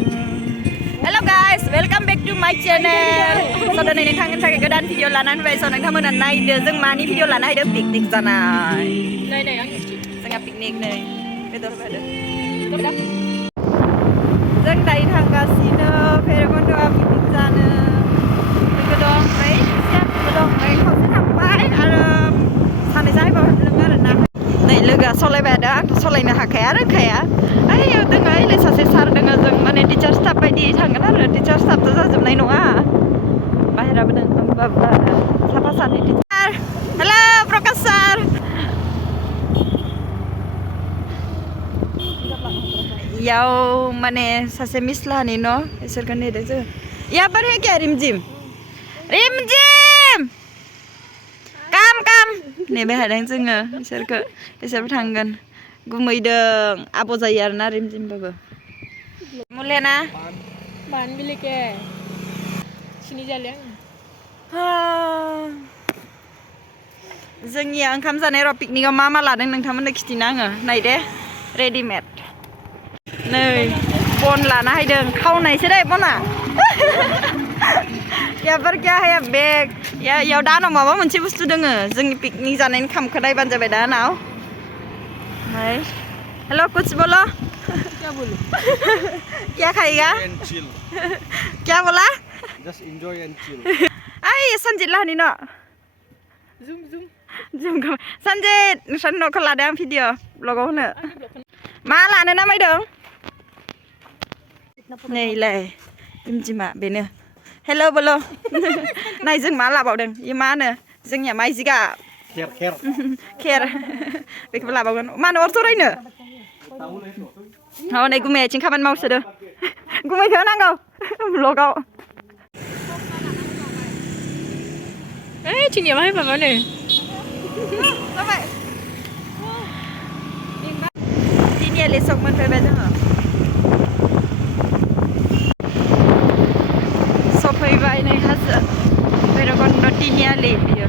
Hello guys, welcome back to my channel. So dan ini kangen saya kedan video lanan bae so nang kamu nan nai de jeung mani video lanan hai de piknik sana. Này anh Sangat piknik nih. Betul pada. Jeung dai thang casino Paragon doa piknik sana. Kedong mai siap kedong mai không sẽ thẳng bãi Arab. Sana sai bao lengar na. Này lega soleh beda, soleh na hakaya re kaya. Ay yo dengan ini sase sar dengan jeung mane teacher staff baidi thangan ara teacher staff tu jajumnai nङा. Bahira bedan baba. Sapa sani teacher. Halo Profesor. Yaw mane sase misla ni no isor kan de je. Ya bar hai kya rimjim? Rimjim. Kam. Ni be hadang जोङो isor थांगोन. Gumaydong abo जायो आरोना रिमजिमबाबो मुलेना bán bili ke sini jalan जोंनिया ओंखाम जानाय र' पिकनिकआव मा लादों नोंथांमोननो खिथिना आङो नायदे रेडिमेड नै बन लाना हायदों खावनायसो दै बना याबर क्या है बेग याव दानाव माबा मोनसे बुस्थु दोङो जोंनि पिकनिक जानायनि खामखौ नायबानो जाबाय दानाव हेलो कुछ बोलो क्या बोलूं क्या खाएगा chill. क्या बोला Just enjoy and chill. ay sanjit lah ni no zoom ka sanjit nsan no kala dang video logo hono ma lano na mai dong nei lai imjima beno hello bolo nai जों मा लाबावदों E मा होनो जोंनिया माइ जिगाब खेर बेखौबो लाबावगोन मानो अर जरायनो नै गुमै आथिं खामानि मावसोदो गुमैखौ नांगौ ब्लगाव ấy chị nhiều hay mà này जाबाय दिनिया लेसक मोनफैबाय जोङो सफैबाय नै हाजो भैरबकुन्द दिनियालि बियो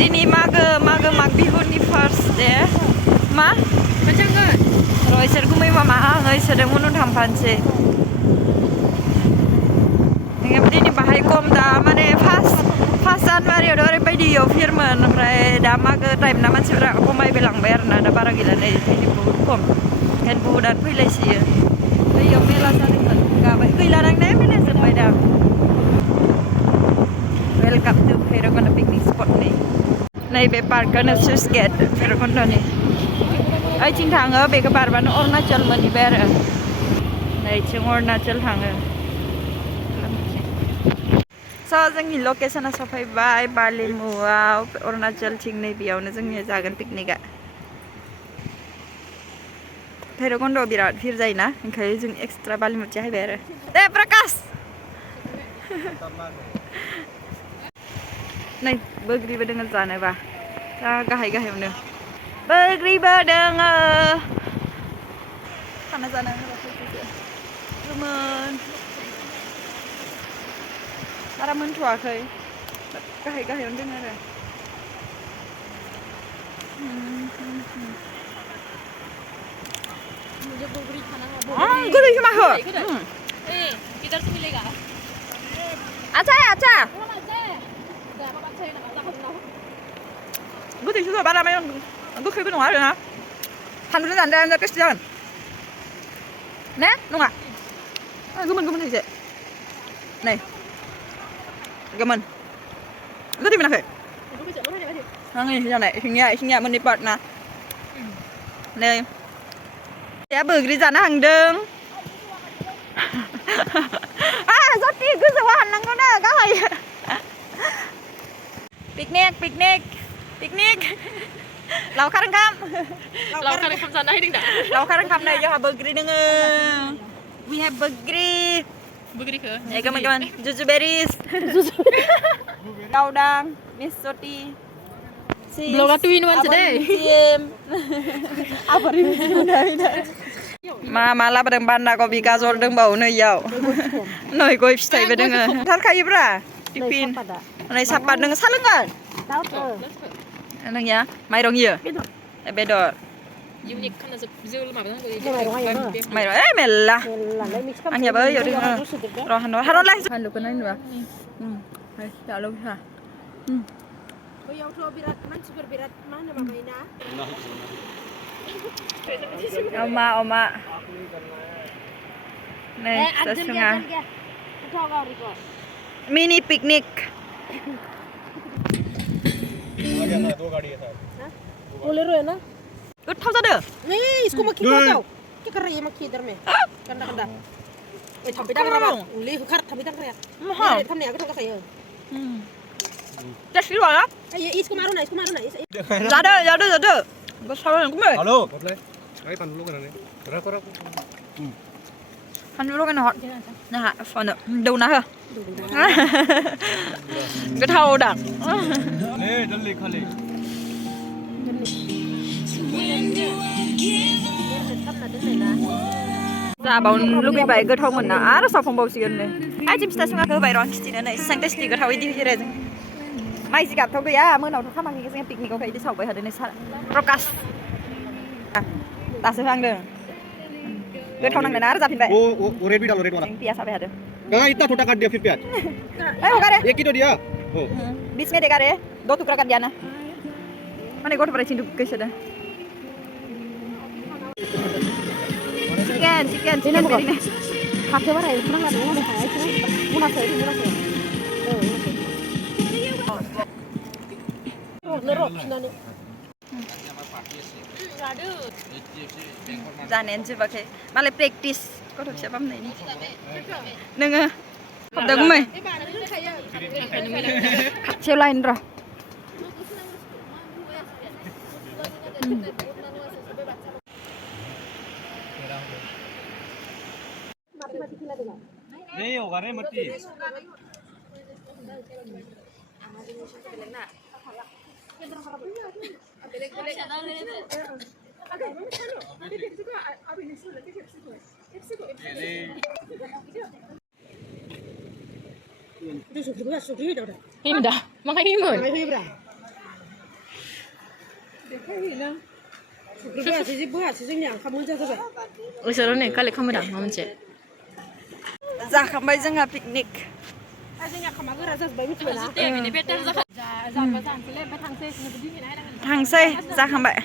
दिनै माग बिहुनि फार्स्ट दे मा jangan र' इसोर गुमै मामा आङो इसोरजों उनाव थांफानोसै दिनै बाहाय खम दा माने फार्स्ट जानुवारियाव ओरैबायदियाव भिरमोन ओमफ्राय दा मागो टाइमना मानसिफोरा खमायलांबाय आरोना दा बारा गैला नै दिनै बहुद खम ओंखायनो बहुदानो फैलायसियो बैयाव मेला जादोंमोन गाबाय गैला दांनाय मेला जोब्बाय दा वेलकाम टु भैरबकुन्द पिकनिक स्पटनि नैबे पार्कआनो सुइस गेट भैरबकुन्दनि ओइथिं थाङो बेखौ बारबानो अरुणाचल मोनहैबाय आरो नैथिं अरुणाचल थाङो स' जोंनि लकेसना सफैबाय बालिमुआव अरुणाचलथिं नैबेयावनो जोंनिया जागोन पिकनिकआ भैरबकुन्दआव बिराद भिर जायोना ओंखायनो जों एक्सट्रा बालिमुथिया हायबाय आरो दे प्रकाश नै बोग्रिबो दोङो जानोबा दा गाहायावनो बोग्रिबो दोङो खाना जानो गोमोन बारा मोनथ'वाखै गाहायावनो दोङो आरो मुझे बोगरी खाना है गोदै खोमा हो किधर से मिलेगा आचा गोदैसो बारा माने गोखैबो नङा आरोना फानलुजों जानो टेस्टि जागोन ने नङा गोमोन एसे नै gaman gede mana Nangis जानाय इथिंनिया मोननै पार्ट ना नै या बोग्रि जानो हांदों जति गोजौआव हाननांगौ ना गाहाय पिकनिक लावखार ओंखाम जानो हायदों दा लावखार ओंखाम नै जोंहा बोग्रि दोङो we have बोगरी खो gaman jujuberis Daudang Miss Soti Vlogatu inuan today apa ini malah pada banda kopi gazor dongbawo नै याव नै गय फिथाइबो दोङो थारखायोब्रा टिफिन नै सापात दोङो सा लोंगोन नोंनिया माइरं इयो बेदर Unique kan nasib zul ma bang ko. mày rồi ấy mày là anh nhà bơi vô đi rồi hành nó lấy hành được cái này nữa chào luôn ha oma này rất sungai mini picnic Bolero ya na? cứ thao ra được Nih, isku makin kau. Kita kari makin derme. Kanda. Tapi dah kerap. Uli hukar tapi dah kerap. Mahal. Thamne aku tak kaya. chắc xíu rồi đó Ayo, isku maru na. ra đây có sao rồi cũng mày Hello. Ay, panulong ka na ni. Tara. anh lúc này họ nè phần đầu nè hả cái thau đằng Le, jaldi khali. dạ bảo lúc đi vậy cái thau mình là sao không bao giờ này ai chim sa sunga cái vậy rồi chỉ này sang test cái thau đi here mai gì gặp thau cái à mưa nào thau mang cái picnic có phải đi sau vậy hả đây này sao rokas ta sẽ mang được cái thau năng này nó ra phim vậy वो red भी डालो red वाला पिया सब है दे कहाँ इतना छोटा काट दिया फिर प्याज ए होगा रे एक ही तो दिया ओ बीच में देगा रे 2 टुकड़ा कर दिया ना मैंने गोट पर चिंटू कैसे दे chicken ini Pakai bara ya, kurang ada orang kaya itu. Murah saya. Lerot nani. ra nén chưa vậy mà lại practice có được sẽ bấm này đi đừng à không được mày khát chiêu line rồi नहीं होगा रे मट्टी Itu suki dah. Ini dah. Makanya imun. Mai bra. Suki buat sih yang kamu jaga tu. Usaha ni kali kamu dah mau cek. ra khambay जोंहा picnic Aja kamu gak rasa sebaik itu lah. Ini better zakhat. thằng C ra khambay